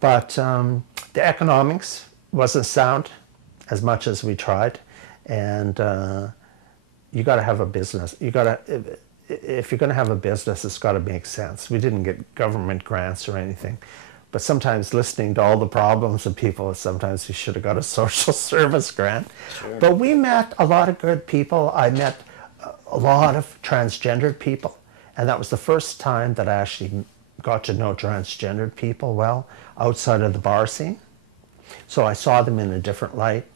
But the economics wasn't sound as much as we tried, and you got to have a business. You got to, if you're going to have a business, it's got to make sense. We didn't get government grants or anything, but sometimes listening to all the problems of people, sometimes you should have got a social service grant. Sure. But we met a lot of good people. I met a lot of transgendered people, and that was the first time that I actually got to know transgendered people well outside of the bar scene. So I saw them in a different light.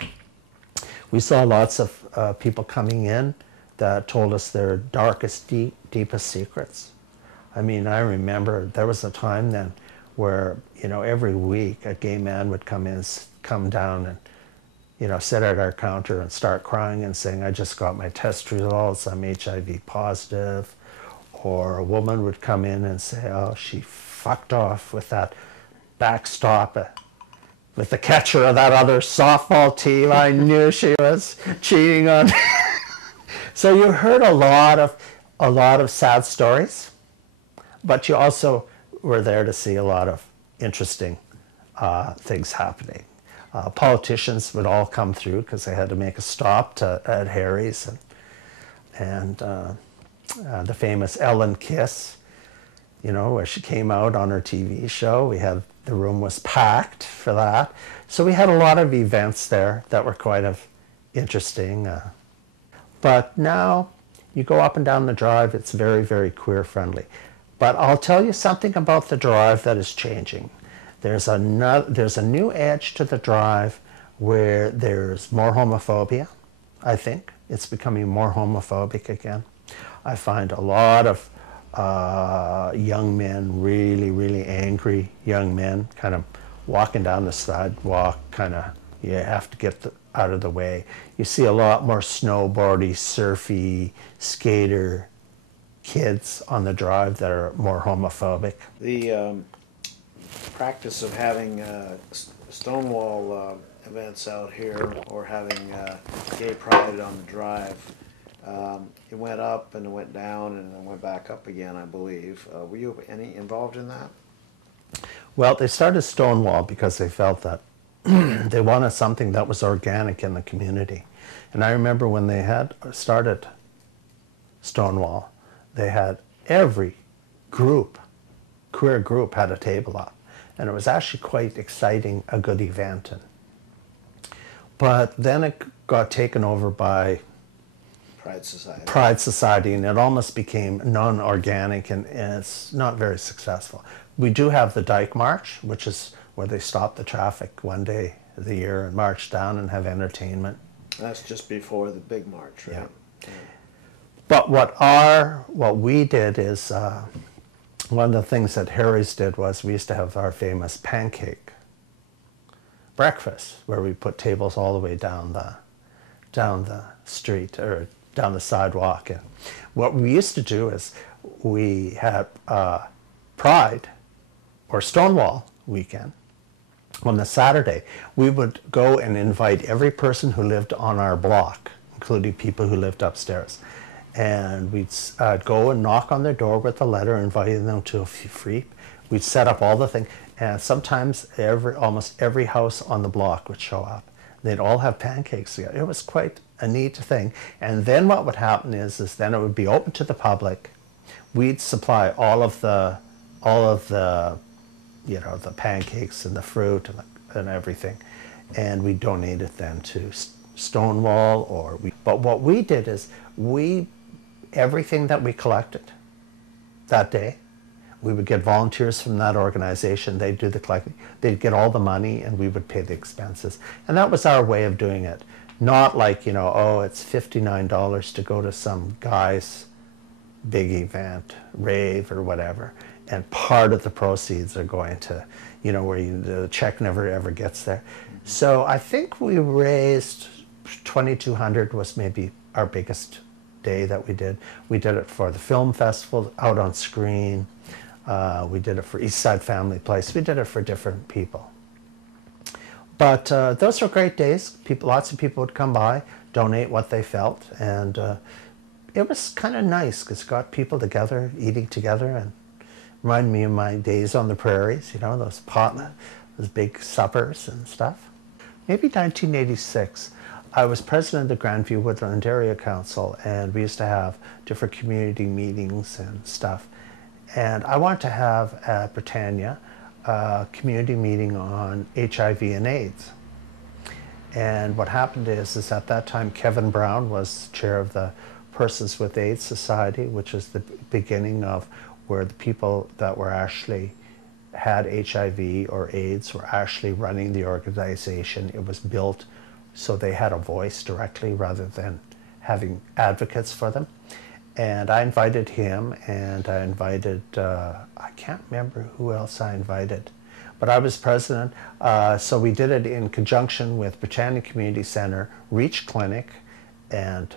We saw lots of people coming in that told us their darkest, deepest secrets. I mean, I remember there was a time then where, you know, every week a gay man would come down and, you know, sit at our counter and start crying and saying, I just got my test results, I'm HIV positive. Or a woman would come in and say, oh, she fucked off with that backstop with the catcher of that other softball team. I knew she was cheating on. So you heard a lot of sad stories, but you also were there to see a lot of interesting things happening. Politicians would all come through because they had to make a stop at Harry's, and the famous Ellen Kiss, you know, where she came out on her TV show. The room was packed for that. So we had a lot of events there that were quite interesting. But now you go up and down the drive, it's very, very queer friendly. But I'll tell you something about the drive that is changing. There's a new edge to the drive where there's more homophobia, I think. It's becoming more homophobic again. I find a lot of young men, really, really angry young men, kind of walking down the sidewalk, kind of, you have to get out of the way. You see a lot more snowboardy, surfy, skater kids on the drive that are more homophobic. The practice of having Stonewall events out here, or having gay pride on the drive, it went up and it went down and then went back up again, I believe. Were you any involved in that? Well, they started Stonewall because they felt that they wanted something that was organic in the community. And I remember when they had started Stonewall, they had every group, queer group, had a table up. And it was actually quite exciting, a good event. But then it got taken over by Pride Society, and it almost became non-organic, and it's not very successful. We do have the Dyke March, which is where they stop the traffic one day of the year and march down and have entertainment. That's just before the big march, right? Yeah. But what we did is, one of the things that Harry's did was we used to have our famous pancake breakfast, where we put tables all the way down the street, or down the sidewalk. And what we used to do is we had Pride or Stonewall weekend. On the Saturday, we would go and invite every person who lived on our block, including people who lived upstairs. And we'd go and knock on their door with a letter inviting them to a free. We'd set up all the things, and sometimes almost every house on the block would show up. They'd all have pancakes together. It was quite a neat thing. And then what would happen is then it would be open to the public. We'd supply all of the you know, the pancakes and the fruit and everything, and we donate it then to Stonewall. But what we did is everything that we collected that day, we would get volunteers from that organization. They'd do the collecting. They'd get all the money, and we would pay the expenses. And that was our way of doing it. Not like, you know, oh, it's $59 to go to some guy's big event, rave or whatever, and part of the proceeds are going to, you know, where the check never ever gets there. So I think we raised $2,200 was maybe our biggest day that we did. We did it for the film festival, out on screen. We did it for East Side Family Place. We did it for different people. But those were great days. Lots of people would come by, donate what they felt, and it was kind of nice because it got people together, eating together, and reminded me of my days on the prairies, you know, those Those big suppers and stuff. Maybe 1986. I was president of the Grandview Woodland Area Council, and we used to have different community meetings and stuff. And I wanted to have at Britannia a community meeting on HIV and AIDS. And what happened is at that time Kevin Brown was chair of the Persons with AIDS Society, which was the beginning of where the people that were actually had HIV or AIDS were actually running the organization. It was built so they had a voice directly rather than having advocates for them. And I invited him, and I invited, I can't remember who else I invited, but I was president. So we did it in conjunction with Britannia Community Center, Reach Clinic, and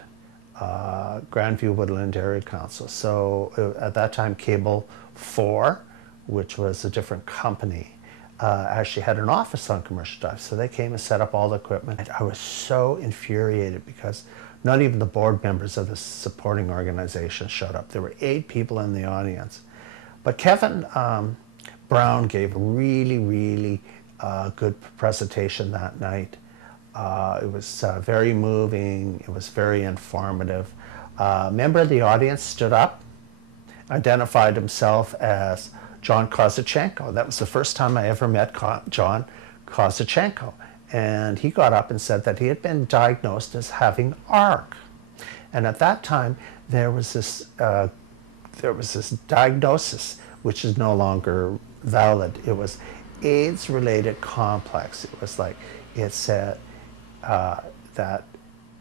Grandview Woodland Area Council. So at that time, Cable 4, which was a different company, actually had an office on Commercial Drive. So they came and set up all the equipment. And I was so infuriated because not even the board members of the supporting organization showed up. There were 8 people in the audience. But Kevin Brown gave a really, really good presentation that night. It was very moving. It was very informative. A member of the audience stood up, identified himself as John Kozachenko. That was the first time I ever met John Kozachenko. And he got up and said that he had been diagnosed as having ARC. And at that time, there was this diagnosis, which is no longer valid. It was AIDS-related complex. It was like, it said that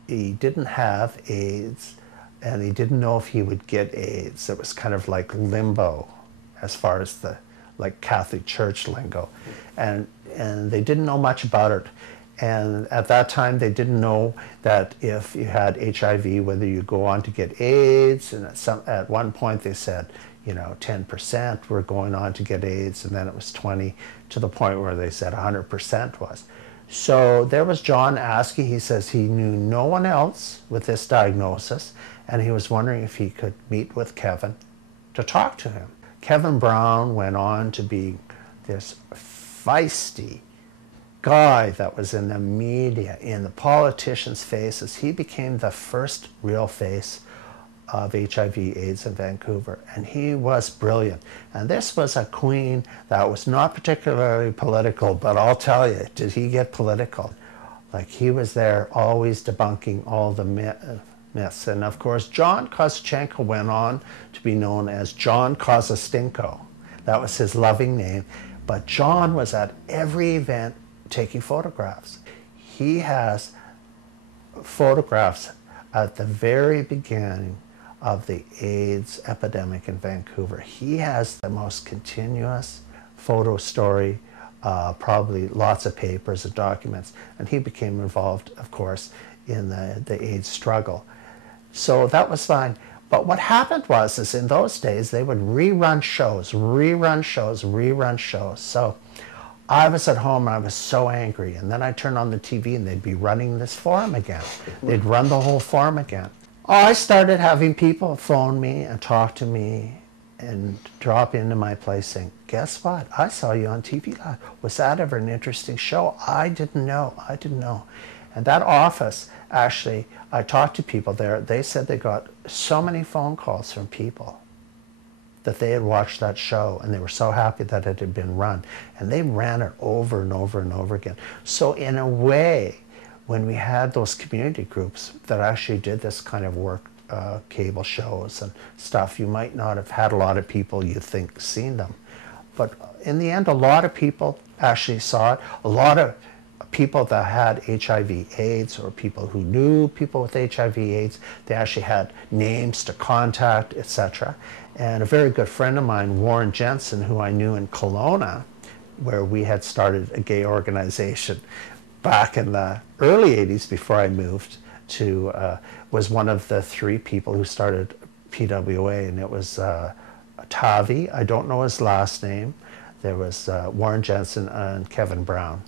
he didn't have AIDS, and he didn't know if he would get AIDS. It was kind of like limbo, as far as the Catholic Church lingo, and they didn't know much about it. And at that time, they didn't know that if you had HIV, whether you go on to get AIDS. And at one point, they said, 10% were going on to get AIDS, and then it was 20, to the point where they said 100% was. So there was John asking. He says he knew no one else with this diagnosis, and he was wondering if he could meet with Kevin to talk to him. Kevin Brown went on to be this feisty guy that was in the media, in the politicians' faces. He became the first real face of HIV/AIDS in Vancouver, and he was brilliant. And this was a queen that was not particularly political, but I'll tell you, did he get political? Like, he was there always debunking all the myths. And of course, John Kozachenko went on to be known as John Kozachenko. That was his loving name. But John was at every event taking photographs. He has photographs at the very beginning of the AIDS epidemic in Vancouver. He has the most continuous photo story, probably lots of papers and documents, and he became involved, of course, in the AIDS struggle. So that was fine. But what happened is in those days, they would rerun shows. So I was at home, I was so angry, and then I'd turn on the TV and they'd be running this forum again. They'd run the whole forum again. I started having people phone me and talk to me and drop into my place saying, guess what? I saw you on TV Live. Was that ever an interesting show? I didn't know. And that office, actually, I talked to people there. They said they got so many phone calls from people that they had watched that show, and they were so happy that it had been run. And they ran it over and over and over again. So in a way, when we had those community groups that actually did this kind of work, cable shows and stuff, you might not have had a lot of people you think seen them. But in the end, a lot of people actually saw it. A lot of people that had HIV/AIDS, or people who knew people with HIV/AIDS, they actually had names to contact, etc. And a very good friend of mine, Warren Jensen, who I knew in Kelowna, where we had started a gay organization back in the early 80s before I moved to, was one of the 3 people who started PWA, and it was Tavi, I don't know his last name. There was Warren Jensen and Kevin Brown.